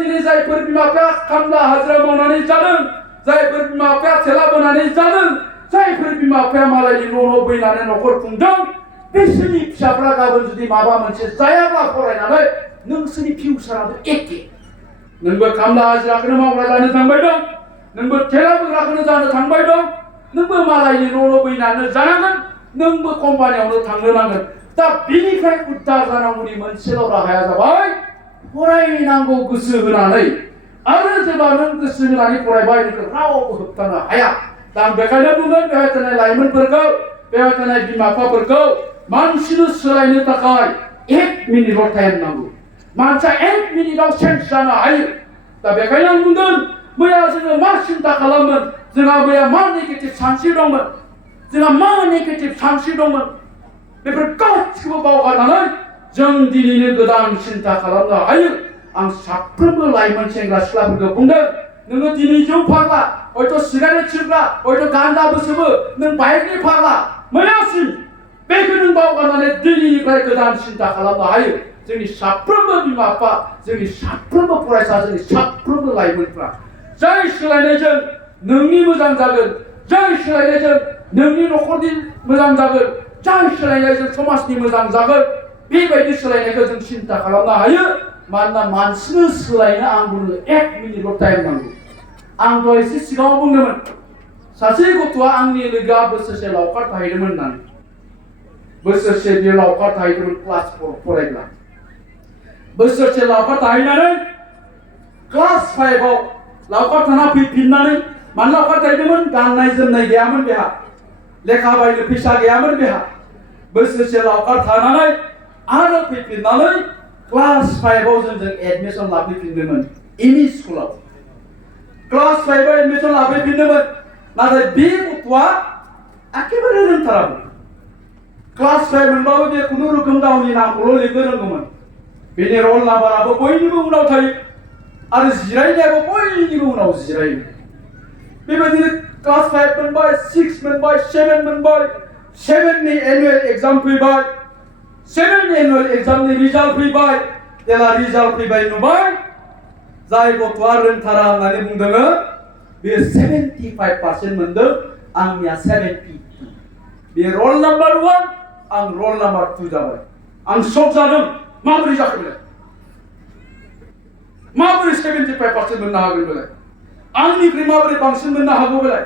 दिनै जायफोर बिमा बिफाया खामला हाजिरा मावनानै जादों, जायफोर बिमा बिफाया थेला बोनानै जादों, जायफोर बिमा बिफाया मालायनि न' बैनानै न'खर खुंदों, बिसोरनि फिसाफ्रा गाबोन जुदि माबा मोनसे जायाब्ला फरायनानै नोंसोरनि फिउचाराबो एखे। नोंबो खामला हाजिराखौनो मावग्रा जानो थांबाय दं, नोंबो थेला बोग्राखौनो जानो थांबाय दं, नोंबो मालायनि न' बैनानै जानांगोन, नोंबो कम्पानियावनो थांनो नांगोन। दा बिनिफ्राय उद्धार जानांगौनि मोनसेल' राहाया जाबाय फरायनांगौ गोसो होनानै। आरो जेब्ला नों गोसो होनानै फरायबाय नोंखौ रावबो होबथानो हाया। दा आं बेखायनो बुंगोन बेवहाय थानाय लाइमोनफोरखौ, बेवहाय थानाय बिमा बिफाफोरखौ, मानसिनो सोलायनो थाखाय 1 मिनिटल' टाइम नांगौ। मानसिया 1 मिनिटाव चेन्ज जानो हायो। दा बेखायनो आं बुंगोन मैया जोङो मा सिन्था खालामोन, जोंहा मैया मा नेगेटिभ सानस्रि दंमोन, जोंहा मा नेगेटिभ सानस्रि दंमोन, बेफोर गासिखौबो बावगारनानै जों दिनैनो गोदान सिन्था खालामनो हायो। आं साफ्रोमबो लाइमोन सेंग्रा सिख्लाफोरखौ बुंदों, नोङो दिनै जौ फाग्ला, हयथ' सिगारेट सोबग्रा, हयथ' गान्जाबो सोबो, नों बाइकनि फाग्ला, मैयासिम बेखौ नों बावगारनानै दिनैनिफ्राय गोदान सिन्था खालामनो हायो। जोंनि साफ्रोमबो बिमा बिफा, जोंनि साफ्रोमबो फरायसा, जोंनि साफ्रोमबो लाइमोनफ्रा जाय सोलायनायजों नोंनि मोजां जागोन, जाय सोलायनायजों नोंनि न'खरनि मोजां जागोन, जाय सोलायनायजों समाजनि मोजां जागोन, बेबायदि सोलायनायखौ जों सिन्था खालामनो हायो। मानोना मानसिनो सोलायनो आं बुङो 1 मिनिटल' टाइम नांगौ। आं दहाय एसे सिगाङाव बुंदोंमोन, सासे गथ'आ आंनि लोगोआ बोसोरसे लावखार थाहैदोंमोन होननानै। बोसोरसे बियो लावखार थाहैदोंमोन क्लास 4 फरायब्ला। बोसोरसे लावखार थाहैनानै क्लास 5आव लावखार थाना फैफिननानै, मानो लावखार थाहैदोंमोन? गाननाय जोमनाय गैयामोन बेहा, लेखा बायनो फैसा गैयामोन बेहा। बोसोरसे लावखार थानानै आरो फैफिननानै क्लास 5आव जोंजों एडमिसन लाफैफिनदोंमोन एमइ स्कुलाव। क्लास 5आव एडमिसन लाफैफिनदोंमोन। नाथाय बे गथ'आ एखेबारे रोंथारामोन। क्लास 5 मोनबाबो बे खुनु रोखोम गावनि नामखौल' लिरनो रोंगौमोन। बेनि रल नाम्बाराबो बयनिबो उनाव थायो आरो जिरायनायाबो बयनिबो उनाव जिरायो। बेबायदिनो क्लास 5 मोनबाय, 6 मोनबाय, 7 मोनबाय, 7नि एनुवेल एग्जाम फैबाय, 7 एनुवेल एग्जामनि रिजाल्ट फैबाय। जेला रिजाल्ट फैबाय नुबाय जाय गथ'आ रोंथारा होननानै बुंदों बे 75% मोनदों, आंनिया 72। बे रल नाम्बार 1, आं रल नाम्बार 2 जाबाय। आं शक जादों, माबोरै जाखो बेलाय? माबोरै 75% मोननो हागोन बेलाय? आंनिख्रुइ माबोरै बांसिन मोननो हागौ बेलाय?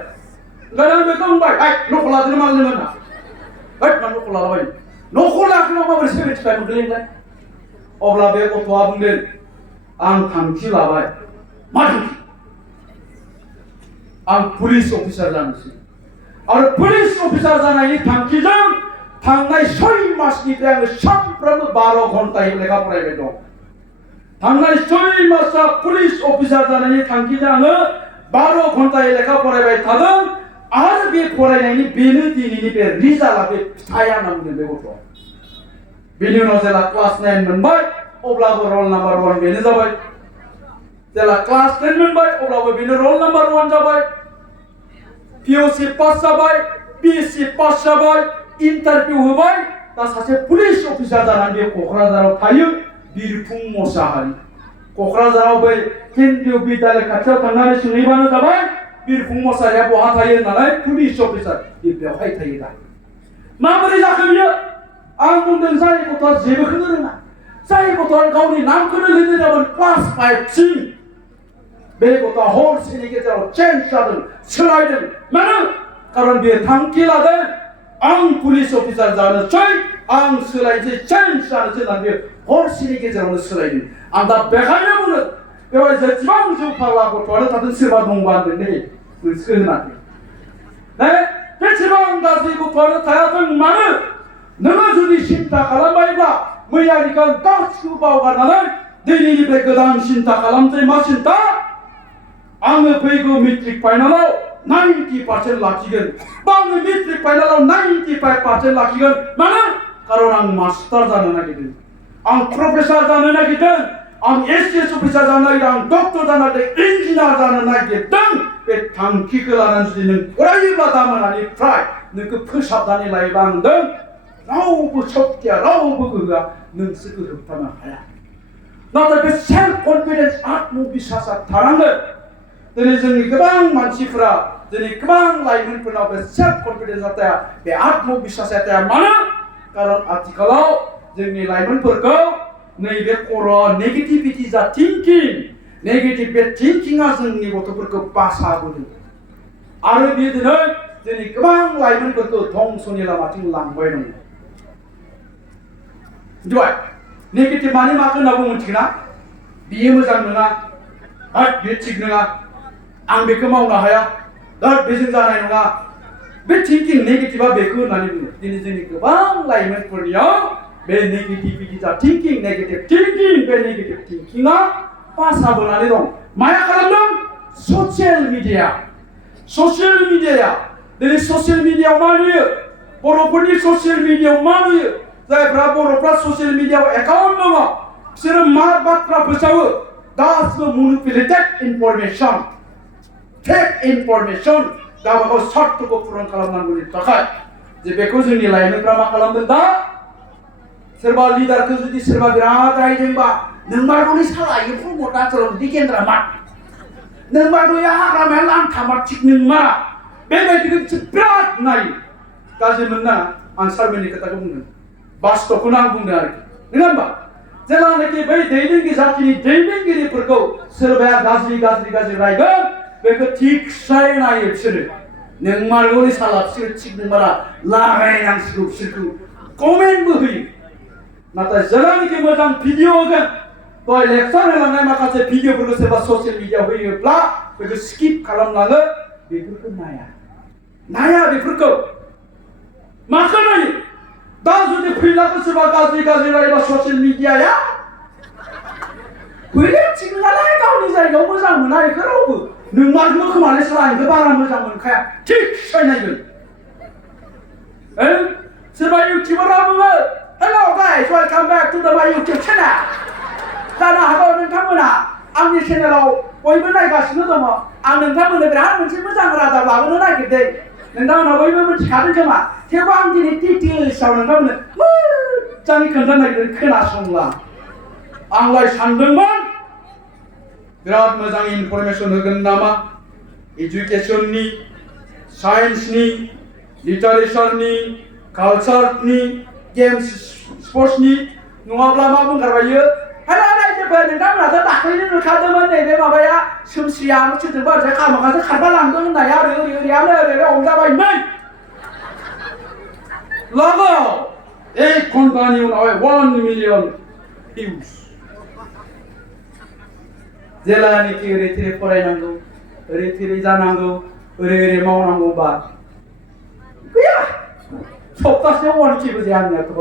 ओंखायनो आं बेखौ बुंबाय, न'खौ लादों मानो होनना? मा न'खौ लालाबायो? न'खौ लाखिनायाव माबोरै 75 मोनगोनलाय? अब्ला बे गथ'आ बुंदों, आं थांखि लाबाय। मा थांखि? आं पुलिस अफिसार जानोसै। आरो पुलिस अफिसार जानायनि थांखिजों थांनाय 6 मासनिफ्राय आङो सानफ्रोमबो 12 घन्टायै लेखा फरायबाय दं। थांनाय 6 मासआ पुलिस अफिसार जानायनि थांखिजों आङो 12 घन्टायै लेखा फरायबाय थादों। आरो बे फरायनायनि बेनो दिनैनि बे रिजाल्टआ, बे फिथाइया होनना बुंदों बे गथ'आ। बेनि उनाव जेला क्लास 9 मोनबाय अब्लाबो रल नाम्बार 1 बेनो जाबाय। जेला क्लास 10 मोनबाय अब्लाबो बेनो रल नाम्बार 1 जाबाय। पिअसि पास जाबाय, पिएससि पास जाबाय, इन्टारभिउ होबाय। दा सासे पुलिस अफिसार जानानै बे क'क्राझाराव थायो, बिरफुं मसाहारि। क'क्राझाराव बै केन्द्रीय बिद्यालय खाथियाव थांनानै सोंहैबानो जाबाय बिरफुं मसाहारिया बहा थायो होननानै, पुलिस अफिसार बे बेवहाय थायो। दा माबोरै जाखो बियो? आं बुंदों जाय गथ'आ जेबोखौनो रोङा, जाय गथ'आ गावनि नामखौनो लिरनो रोङामोन क्लास 5सिम, बे गथ'आ हरसेनि गेजेराव चेन्ज जादों, सोलायदों। मानो? खारन बे थांखि लादों, आं पुलिस अफिसार जानोसै, आं सोलायनोसै, चेन्ज जानोसै होननानै बे हरसेनि गेजेरावनो सोलायदों। आं दा बेखायनो बुङो बेवहाय जेसेबां जौ फाग्ला गथ'आनो थादों, सोरबा दंबा होनदों दे नोंसोर होनाखै। बेसेबां गाज्रि गथ'आनो थायाथों मानो, नोङो जुदि सिन्था खालामबायब्ला मैयानिखौ गासिखौबो बावगारनानै दिनैनिफ्राय गोदान सिन्था खालामसै। मा सिन्था? आङो फैगौ मेट्रिक फाइनालाव 90% लाखिगोन, बा आङो मेट्रिक फाइनालाव 95% लाखिगोन। मानो? खारन आं मास्टार जानो नागिरदों, आं प्रफेसार जानो नागिरदों, आं एसएस अफिसार जानो नागिरदों, आं डक्टर जानो नागिरदों, इन्जिनियार जानो नागिरदों। बे थांखिखौ लानानै जुदि नों फरायोब्ला दा मोनानिफ्राय नोंखौ फोसाबनानै लायोब्ला आं रावबो सक्तिया, रावबो गोहोआ नोंसोरखौ होबथानो हाया। नाथाय बे सेल्फ कन्फिडेन्स आत्मबिश्वासा थानांगोन दिनै जोंनि गोबां मानसिफोरा दिनै गोबां लाइमोनफोरनाव बे सेल्फ कन्फिडेन्सआ थाया बे आत्मबिश्वासा थाया मानो कारन आथिखालाव जोंनि लाइमोनफोरखौ नैबे खर'आव नेगेटिभिटि जा थिंकिं नेगेटिभ बे थिंकिंआ जोंनि गथ'फोरखौ बासाबोदों आरो बे दिनै जोंनि गोबां लाइमोनफोरखौ धंसनि लामाथिं लांबाय दङ मिथिबाय नेगेटिभ माने माखौ होनना बुङो मिथिगोना बियो मोजां नङा बियो थिग नङा आं बेखौ मावनो हाया बेजों जानाय नङा बे थिंकिं नेगेटिभआ बेखौ होननानै बुङो दिनै जोंनि गोबां लाइमोनफोरनियाव बे नेगेटिभिटि जा थिंकिं नेगेटिभ थिंकिं बे नेगेटिभ थिंकिंआ पासाबोनानै दं माया खालामदों ससियेल मिडिया दिनै ससियेल मिडियायाव मा नुयो बर'फोरनि ससियेल मिडियायाव मा नुयो जायफ्रा बर'फ्रा ससियेल मिडियायाव एकाउन्ट दङ बिसोरो मा बाथ्रा फोसावो गासिबो मेनिपुलेटेड इनफरमेशन फेक इनफरमेशन गावबागाव स्वार्थखौ पुरन खालामनांगौनि थाखाय जे बेखौ जोंनि लाइमोनफ्रा मा खालामदों दा सोरबा लिडारखौ जुदि सोरबा बिराद रायदोंबा नोंमारगौनि साला एम्फौ मरदा ओनसोलाव बिदि केन्द्रा मा नोंमारगौया हाग्रामाया लांथामा थिग नोंमारा बेबायदिखौ बिसोर बिराद नायो गाज्रि मोनना आं सारमोननि खोथाखौ बुंदों बास्तबखौनो आं बुंदों आरोखि नङा होमबा जेब्लानाखि बै दैदेनगिरिफोरखौ सोरबाया गाज्रि रायगोन बेखौ थिगसाय नायो बिसोरो नोंमारगौनि साला बिसोर थिग नोंमारा लागायनांसिगौ बिसोरखौ कमेन्टबो होयो नाथाय जेब्लानाखि मोजां भिडिअ होगोन दहाय लेक्सार होलांनाय माखासे भिडिअफोरखौ सोरबा ससियेल मिडियायाव होयोब्ला बेखौ स्किप खालामलाङो बेफोरखौ नाया बेफोरखौ माखौ नायो दा जुदि फैलाखौ सोरबा गाज्रि रायोबा ससियेल मिडियाया फैलाया थिग नङालाय गावनि जायगायाव मोजां मोना बेखौ रावबो नोंमारगौ खोमालाय साला बेखौ बारा मोजां मोनखाया थिग सायनायगोन सोरबा इउटिउबारा बुङो हेल' गाइस वेलकाम बेक टु माय इउटिउब चेनेल जानो हागौ नोंथांमोना आंनि चेनेलाव बयबो नायगासिनो दङ आं नोंथांमोननो बिराद मोनसे मोजां रादाब लाबोनो नागिरदों नोंथांमोना बयबो मिथिखादों खोमा थेवबो आं दिनै डिटेल्सआव नोंथांमोननो मोजाङै खोन्थानो नागिरदों खोनासंला आंलाय सानदोंमोन बिराद मोजां इनफरमेसन होगोन नामा एजुकेशननि साइन्सनि लिटारेचारनि कालचारनि गेम्स स्पर्ट्सनि नङाब्ला मा बुंगारबायो हेल' रायजोफोर नोंथांमोनाथ' दाख्लैनो नुखादोंमोन नैबे माबाया सोमस्रिया सोरजोंबा ओरैजाय खामाखासो खारबा लांदों होननाया ओरै हमजाबायमोन लागाव 1 घन्टानि उनावहाय 1 मिलियन भिउस जेलानिखि ओरै थोरै फरायनांगौ ओरै थोरै जानांगौ ओरै मावनांगौबा गैया सप्तासेयाव 1K जाया आंनियाथ'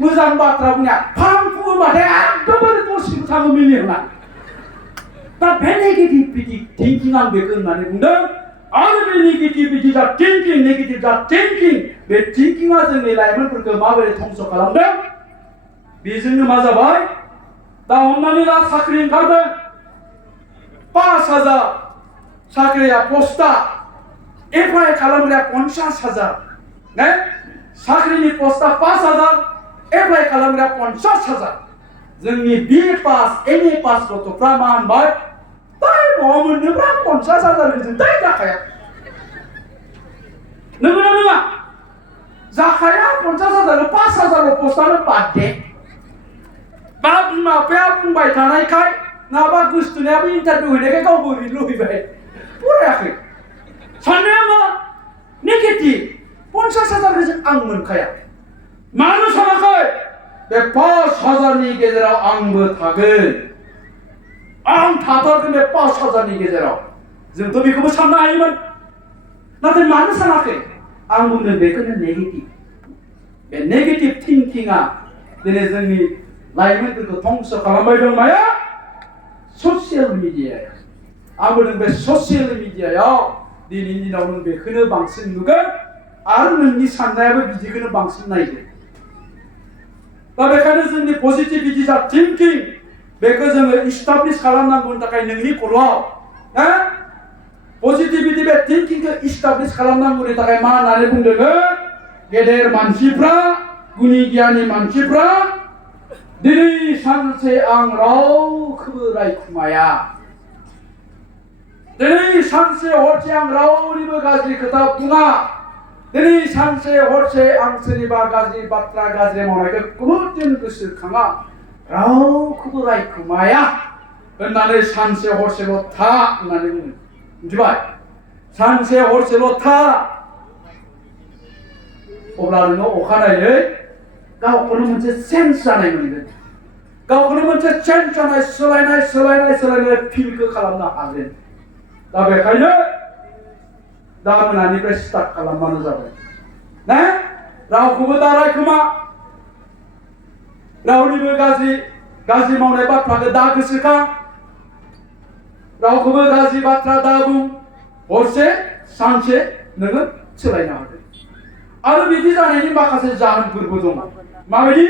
मोजां बाथ्रा बुंनाया फां फुबाथाय एकदमबारे दसेनो थाङो मिलियना दा बे नेगेटिभिटि थिंकिं आं बेखौ होननानै बुंदों आरो बे नेगेटिभिटि जा थिंकिं नेगेटिभ जा थिंकिं बे थिंकिंआ जोंनि लाइमोनफोरखौ माबोरै धंस खालामदों बेजोंनो मा जाबाय दा हमनानै ला साख्रि ओंखारदों 5,000 साख्रिया पस्टआ एप्लाइ खालामग्राया 50,000 ने साख्रिनि पस्टआ 5,000 एप्लाइ खालामग्राया 50,000 जोंनि BA पास MA पास गथ'फ्रा मा होनबाय दाय न'आव मोननोब्रा 50,000 जों दाय जाखाया नंगौना नङा जाखाया 50,000 5,000 पस्टआनो बाद दे बा बिमा बिफाया बुंबाय थानायखाय नङाबा गोसथोनायाबो इन्टारभिउ हैनायखाय गावबो ओरैनो लुबैबाय फरायाखै साननाया मा नेगेटिभ 50,000 जों आं मोनखाया मानो सानाखै बे 5,000नि गेजेराव आंबो थागोन आं थाथारगोन बे 5,000नि गेजेराव जोंथ' बेखौबो साननो हायोमोन नाथाय मानो सानाखै आं बुंदों बेखौनो नेगेटिभ बे नेगेटिभ थिंकिंआ दिनै जोंनि लाइमोनफोरखौ धंस खालामबाय दं माया ससियेल मिडिया आं बुंदों बे ससियेल मिडियायाव दिनैनि दिनाव नों बेखौनो बांसिन नुगोन आरो नोंनि साननायाबो बिदिखौनो बांसिन नायगोन दा बेखायनो जोंनि पजिटिभिटि जा थिंकिं बेखौ जोङो इस्टाब्लिश खालामनांगौनि थाखाय नोंनि खर'आव पजिटिभिटि बे थिंकिंखौ इस्टाब्लिश खालामनांगौनि थाखाय मा होननानै बुंदों गेदेर मानसिफ्रा गुनि गियानि मानसिफ्रा दिनै सानसे आं रावखौबो रायखुमाया दिनै सानसे हरसे आं रावनिबो गाज्रि खोथा बुङा दिनै सानसे हरसे आं सोरनिबा गाज्रि बाथ्रा गाज्रि मावनायखौ खुनुदिन गोसोखाङा रावखौबो रायखुमाया होननानै सानसे हरसेल' था होननानै बुङो मिथिबाय सानसे हरसेल' था अब्ला नोङो अखानायै गावखौनो मोनसे चेन्ज जानाय मोनगोन गावखौनो मोनसे चेन्ज जानाय सोलायनाय फिलखौ खालामनो हागोन दा बेखायनो दा मोनानिफ्राय स्टार्ट खालामबानो जाबाय ना रावखौबो दा रायखोमा रावनिबो गाज्रि मावनाय बाथ्राखौ दा गोसोखां रावखौबो गाज्रि बाथ्रा दा बुं हरसे सानसे नोङो सोलायनो हागोन आरो बिदि जानायनि माखासे जाहोनफोरबो दङ माबायदि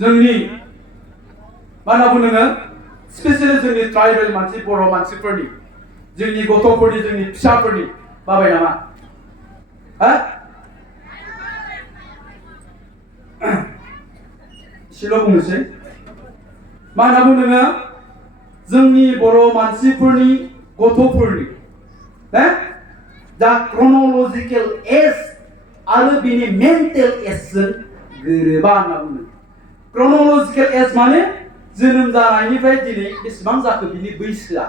जोंनि मा होनना बुङो नोङो स्पेसियेलि जोंनि ट्राइबेल मानसि बर' मानसिफोरनि जोंनि गथ'फोरनि जोंनि फिसाफोरनि माबाय नामा हा एसेल' बुंनोसै मा होनना बुङो नोङो जोंनि बर' मानसिफोरनि गथ'फोरनि दा क्रन'लजिकेल एज आरो बिनि मेन्टेल एजजों गोरोबा होनना बुङो क्रन'लजिकेल एज माने जोनोम जानायनिफ्राय दिनै बेसेबां जाखो बिनि बैसोआ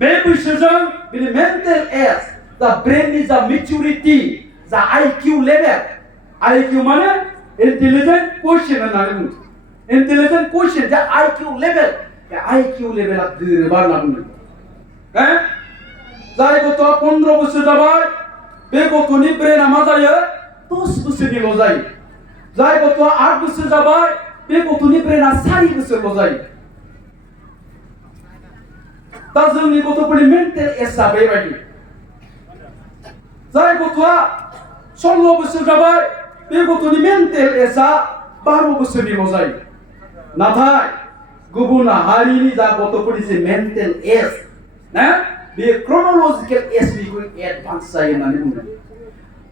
बे बैसोजों बिनि मेन्टेल एज दा ब्रेननि जा मेचुरिटि जा आइकिउ लेभेल आइकिउ माने इन्टेलिजेन्ट कोइसन होननानै बुङो इन्टेलिजेन्ट कोइसन जा आइकिउ लेभेल बे आइकिउ लेभेला गोरोबा होनना बुङो जाय गथ'आ 15 बोसोर जाबाय बे गथ'नि ब्रेना मा जायो 10 बोसोरनिल' जायो जाय गथ'आ 8 बोसोर जाबाय बे गथ'नि ब्रेना 4 बोसोरल' जायो दा जोंनि गथ'फोरनि मेन्टेल एजआ बेबायदि जाय गथ'आ 16 बोसोर जाबाय बे गथ'नि मेन्टेल एजआ 12 बोसोरनिल' जायो नाथाय गुबुन हारिनि जा गथ'फोरनि जे मेन्टेल एज ना बे क्रन'लजिकेल एजनिख्रुइ एडभान्स जायो होननानै बुङो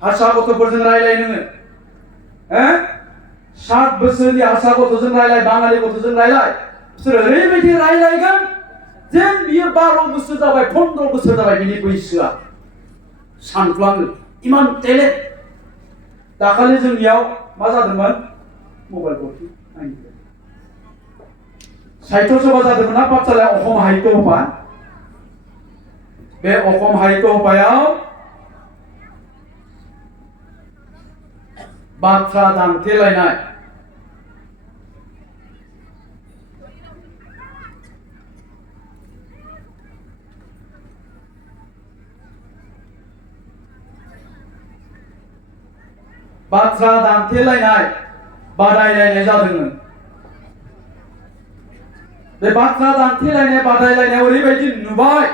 हारसा गथ'फोरजों रायलाय नोङो 7 बोसोरनि हारसा गथ'जों रायलाय बाङालि गथ'जों रायलाय बिसोर ओरैबायदि रायलायगोन जेन बियो 12 बोसोर जाबाय 15 बोसोर जाबाय बिनि बैसोआ सानफ्लाङो इमान टेलेन्ट दाखालि जोंनियाव मा जादोंमोन मबाइल गथि साहित्य सभा जादोंमोन ना पाठशालायाव अखम साहित्य सभा बे अखम साहित्य सभायाव बाथ्रा दान्थेलायनाय बादायलायनाय जादोंमोन बे बाथ्रा दान्थेलायनाय बादायलायनायाव ओरैबायदि नुबाय